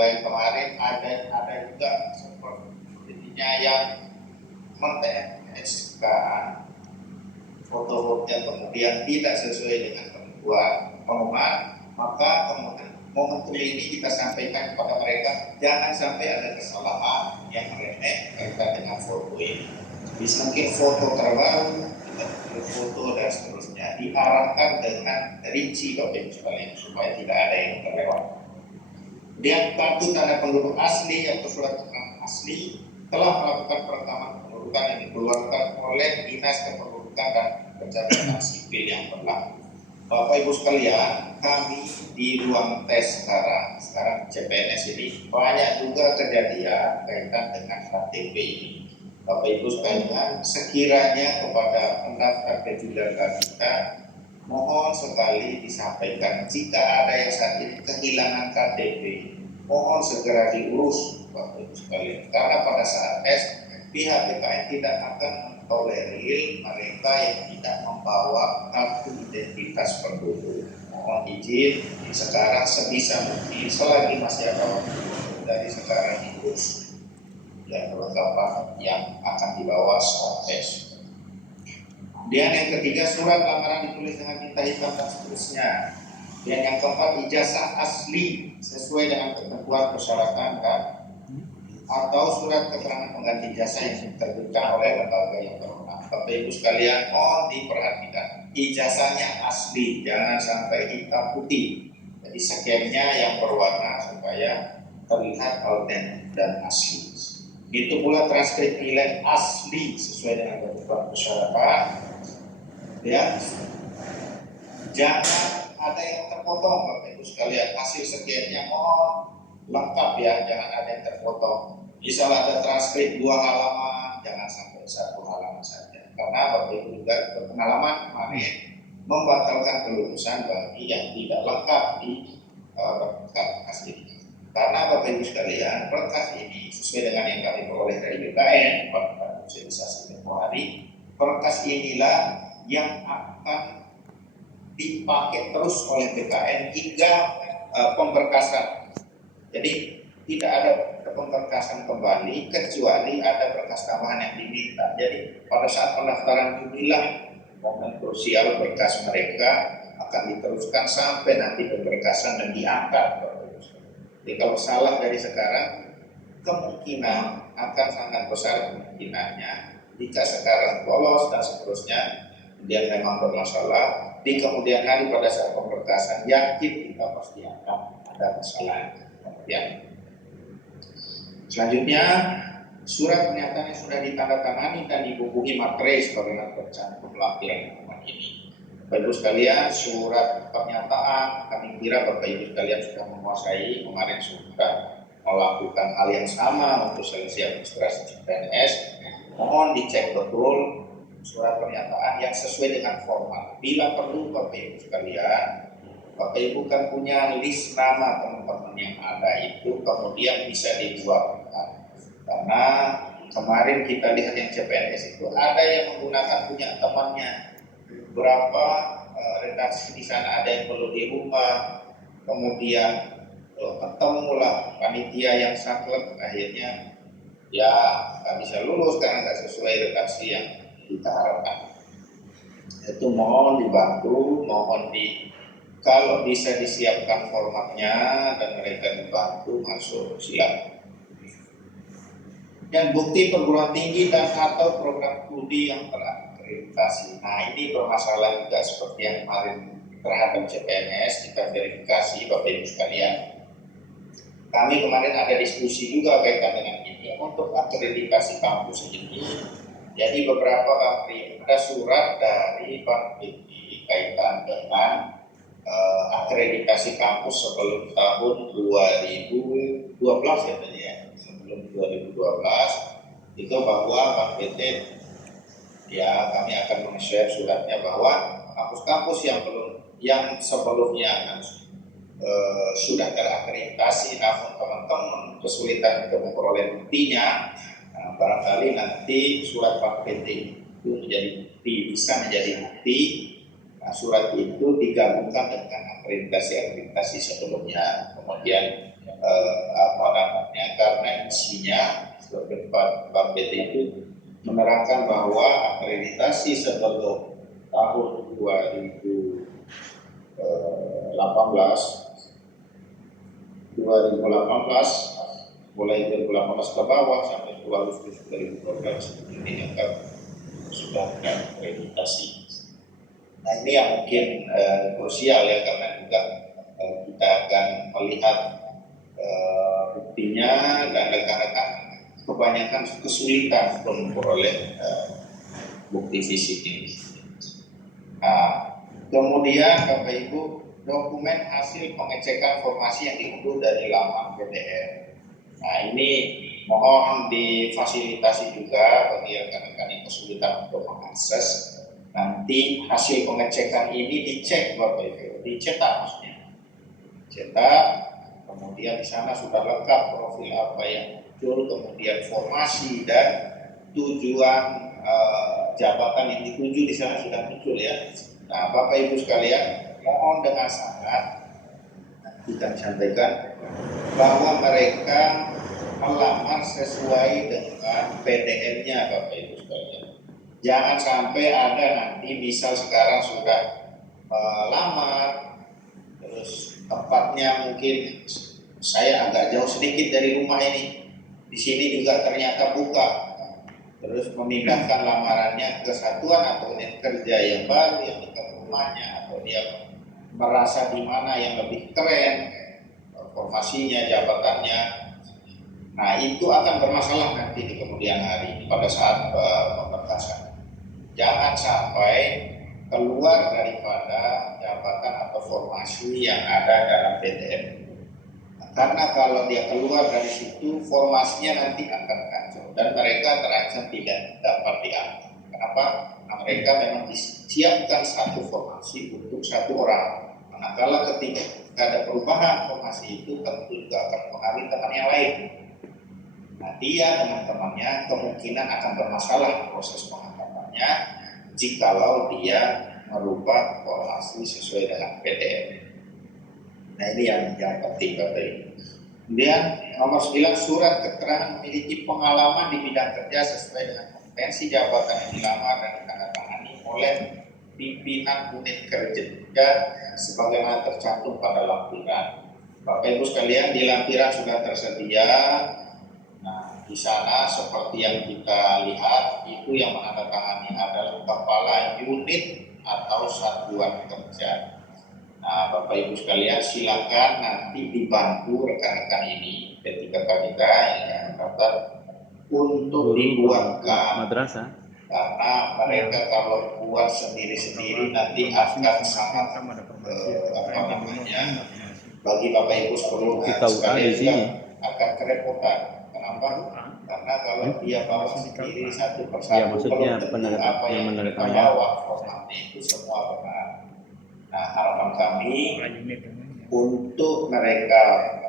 yang kemarin ada juga sepertinya yang men-TS-kan foto yang kemudian tidak sesuai dengan ketentuan pengumuman, maka kemudian momentum ini kita sampaikan kepada mereka, jangan sampai ada kesalahan yang remeh kaitan dengan foto ini. Bisa mungkin foto terbaru, foto dan seterusnya diarahkan dengan rinci Bapak Ibu sekalian supaya tidak ada yang terlewat. Dia kartu tanda penduduk asli atau surat keterangan asli telah melakukan perekaman kependudukan yang dikeluarkan oleh Dinas Kependudukan dan Pencatatan Sipil yang berlaku. Bapak Ibu sekalian, kami di ruang tes sekarang CPNS ini banyak juga kejadian kaitan dengan KTP ini. Bapak Ibu sekalian, sekiranya kepada pendaftar kejujuran kita, mohon sekali disampaikan jika ada yang saat ini kehilangan KTP, mohon segera diurus Bapak Ibu sekalian. Karena pada saat tes, pihak BKN tidak akan mentolerir mereka yang tidak membawa kartu identitas penduduk. Mohon izin, sekarang sebisa mungkin selagi masih ada waktu dari sekarang diurus dan kelengkapan yang akan dibawa saat tes. Kemudian yang ketiga, surat lamaran ditulis dengan tinta hitam dan seterusnya. Dan yang keempat, ijazah asli sesuai dengan ketentuan persyaratan kan, atau surat keterangan pengganti jasa yang diterbitkan oleh lembaga yang berwenang. Bapak Ibu sekalian, mohon diperhatikan, ijazahnya asli, jangan sampai hitam putih. Jadi scannya yang berwarna supaya terlihat autentik dan asli. Itu pula transkrip nilai asli sesuai dengan ketentuan persyaratan. Ya, jangan ada yang terpotong Bapak Ibu sekalian. Hasil scannya mohon lengkap ya, jangan ada yang terpotong. Misalnya ada transkrip 2 halaman, jangan sampai 1 halaman saja. Karena Bapak Ibu juga berpengalaman kemarin membatalkan kelulusan bagi yang tidak lengkap di berkas ini. Karena Bapak Ibu sekalian, berkas ini sesuai dengan yang kami peroleh dari BKN pada sosialisasi tempoh hari, berkas inilah yang akan dipakai terus oleh BKN hingga pemberkasan. Jadi tidak ada pemberkasan kembali kecuali ada berkas tambahan yang diminta. Jadi pada saat pendaftaran inilah momen krusial berkas mereka akan diteruskan sampai nanti pemberkasan dan diangkat. Jadi kalau salah dari sekarang, kemungkinan akan sangat besar kemungkinannya jika sekarang lolos dan seterusnya, dia memang bermasalah. Di kemudian hari pada saat pemberkasan yakin kita pasti akan ada masalah. Kemudian selanjutnya, surat pernyataan yang sudah ditandatangani dan dibubuhi materai sebagaimana tercantum lampiran dokumen ini. Bapak Ibu sekalian, surat pernyataan kami kira Bapak Ibu sekalian sudah menguasai, kemarin sudah melakukan hal yang sama untuk seleksi administrasi CPNS. Mohon dicek betul surat pernyataan yang sesuai dengan format. Bila perlu Bapak Ibu sekalian, Bapak Ibu kan punya list nama teman-teman yang ada itu, kemudian bisa dibuatkan. Karena kemarin kita lihat yang CPNS itu ada yang menggunakan punya temannya. Berapa redaksi di sana ada yang perlu dirubah, kemudian ketemulah panitia yang saklek, akhirnya ya nggak bisa lulus karena nggak sesuai redaksi yang kita harapkan. Itu mohon dibantu, kalau bisa disiapkan formatnya dan mereka dibantu masuk silakan. Dan bukti perguruan tinggi dan atau program studi yang telah akreditasi. Nah ini permasalahan juga seperti yang kemarin terhadap CPNS kita verifikasi Bapak Ibu sekalian. Kami kemarin ada diskusi juga kaitan dengan ini untuk akreditasi kampus ini. Jadi beberapa kali ada surat dari Bank BI kaitan dengan akreditasi kampus sebelum tahun 2012 ya tadi ya. Sebelum 2012 itu bahwa Bank BT ya kami akan meng-share suratnya bahwa kampus-kampus yang sebelumnya sudah terakreditasi, namun teman-teman kesulitan untuk memperoleh buktinya, barangkali nanti surat Bank BT itu bisa menjadi bukti. Nah, surat itu digabungkan dengan akreditasi sebelumnya, kemudian karena isinya sebagai Bang PT itu menerangkan bahwa akreditasi sebelum tahun 2018 mulai 2018 ke bawah sampai 2 Agustus 2012 ini sudah akreditasi. Nah ini yang mungkin krusial ya, karena juga kita akan melihat buktinya dan rekan-rekan kebanyakan kesulitan untuk memperoleh bukti fisik ini. Nah, kemudian Bapak Ibu, dokumen hasil pengecekan formasi yang diunduh dari laman PDF. Nah ini mohon difasilitasi juga bagi rekan-rekan yang kesulitan untuk mengakses. Nanti hasil pengecekan ini dicek Bapak Ibu, dicetak maksudnya. Cetak, kemudian di sana sudah lengkap profil apa yang muncul, kemudian formasi dan tujuan jabatan yang dituju di sana sudah muncul ya. Nah Bapak Ibu sekalian, mohon dengan sangat kita sampaikan bahwa mereka melamar sesuai dengan PDM-nya Bapak Ibu sekalian. Jangan sampai ada nanti misal sekarang sudah melamar, terus tempatnya mungkin saya agak jauh sedikit dari rumah ini, di sini juga ternyata buka, terus memindahkan lamarannya ke satuan atau unit kerja yang baru yang dekat rumahnya, atau dia merasa di mana yang lebih keren formasinya, jabatannya. Nah itu akan bermasalah nanti di kemudian hari pada saat pemberkasan. Jangan sampai keluar daripada jabatan atau formasi yang ada dalam PTN. Karena kalau dia keluar dari situ, formasinya nanti akan kacau dan mereka terancam tidak dapat diangkat. Kenapa? Nah, mereka memang disiapkan satu formasi untuk satu orang. Nah, kalau ketika ada perubahan formasi itu tentu juga akan mengaruhi teman yang lain. Nah, dia dengan temannya kemungkinan akan bermasalah proses pengangkatannya jikalau dia merubah formasi sesuai dengan PTN. Nah ini yang penting Bapak Ibu. Kemudian nomor 9, surat keterangan memiliki pengalaman di bidang kerja sesuai dengan kompetensi jabatan yang dilamar dan ditandatangani oleh pimpinan unit kerja sebagaimana tercantum pada lampiran. Bapak Ibu sekalian, di lampiran sudah tersedia. Nah, di sana seperti yang kita lihat itu yang menandatangani adalah kepala unit atau satuan kerja. Nah, Bapak Ibu sekalian, silakan nanti dibantu rekan-rekan ini ketika kita yang daftar untuk dibuatkan madrasah. Karena mereka kalau buat sendiri-sendiri nanti akan sangat bagi Bapak Ibu sekalian juga akan kerepotan. Kenapa? Karena kalau dia bawa sendiri satu persatu, ya, maksudnya apa yang kita bawa formatnya itu semua benar. Nah, harapan kami untuk mereka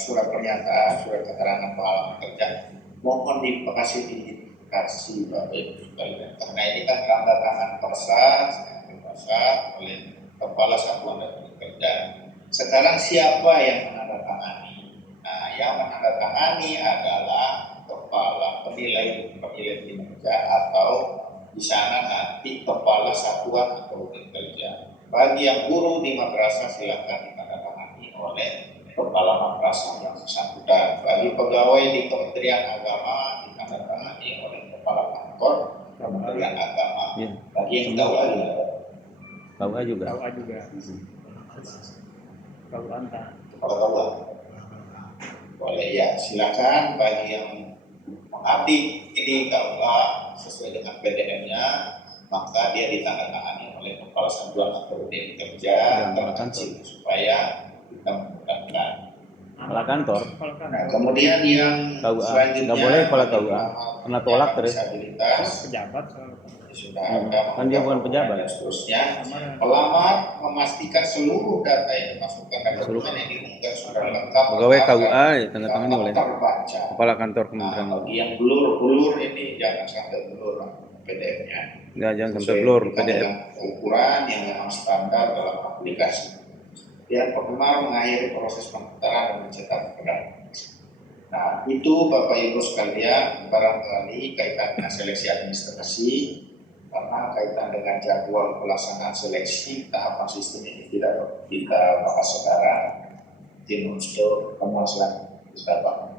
surat pernyataan, surat keterangan pengalaman kerja mohon difasilitasi Bapak Ibu sekalian. Karena ini kan tanda tangan persat oleh kepala satuan dan unit kerja. Sekarang siapa yang menandatangani? Nah, yang menandatangani adalah kepala penilai kinerja atau di sana nanti kepala satuan atau unit kerja. Bagi yang guru di madrasah silakan ditandatangani oleh kepala madrasah yang bersangkutan. Bagi pegawai di Kementerian Agama ditandatangani oleh kepala kantor Kementerian Agama. Ya. Bagi yang KUA juga. KUA. Boleh ya, silakan bagi yang mengabdi ini KUA sesuai dengan PDM-nya, maka dia ditandatangani oleh kepala satuan atau unit kerja terkecil supaya kita memudahkan. Kepala kantor. Nah, kemudian yang selanjutnya nggak boleh kepala KUA, karena tolak terus. Pejabat sudah ada kan dia bukan pejabat. Dan seterusnya, pelamar memastikan seluruh data yang dimasukkan dan dokumen yang diunggah sudah lengkap. Pegawai KUA ditandatangani oleh terbaca. kepala kantor Kementerian Agama. Yang blur ini jangan sampai blur PDF-nya. Ya, jangan sampai blur PDF. Ukuran yang memang standar dalam aplikasi. Dan penggemar mengakhiri proses pendaftaran dan mencetak berkas. Nah, Nah, itu Bapak Ibu sekalian, barangkali kaitan dengan seleksi administrasi, karena kaitan dengan jadwal pelaksanaan seleksi tahapan sistem ini tidak kita bahas sekarang. Tim untuk kemuasan Bapak.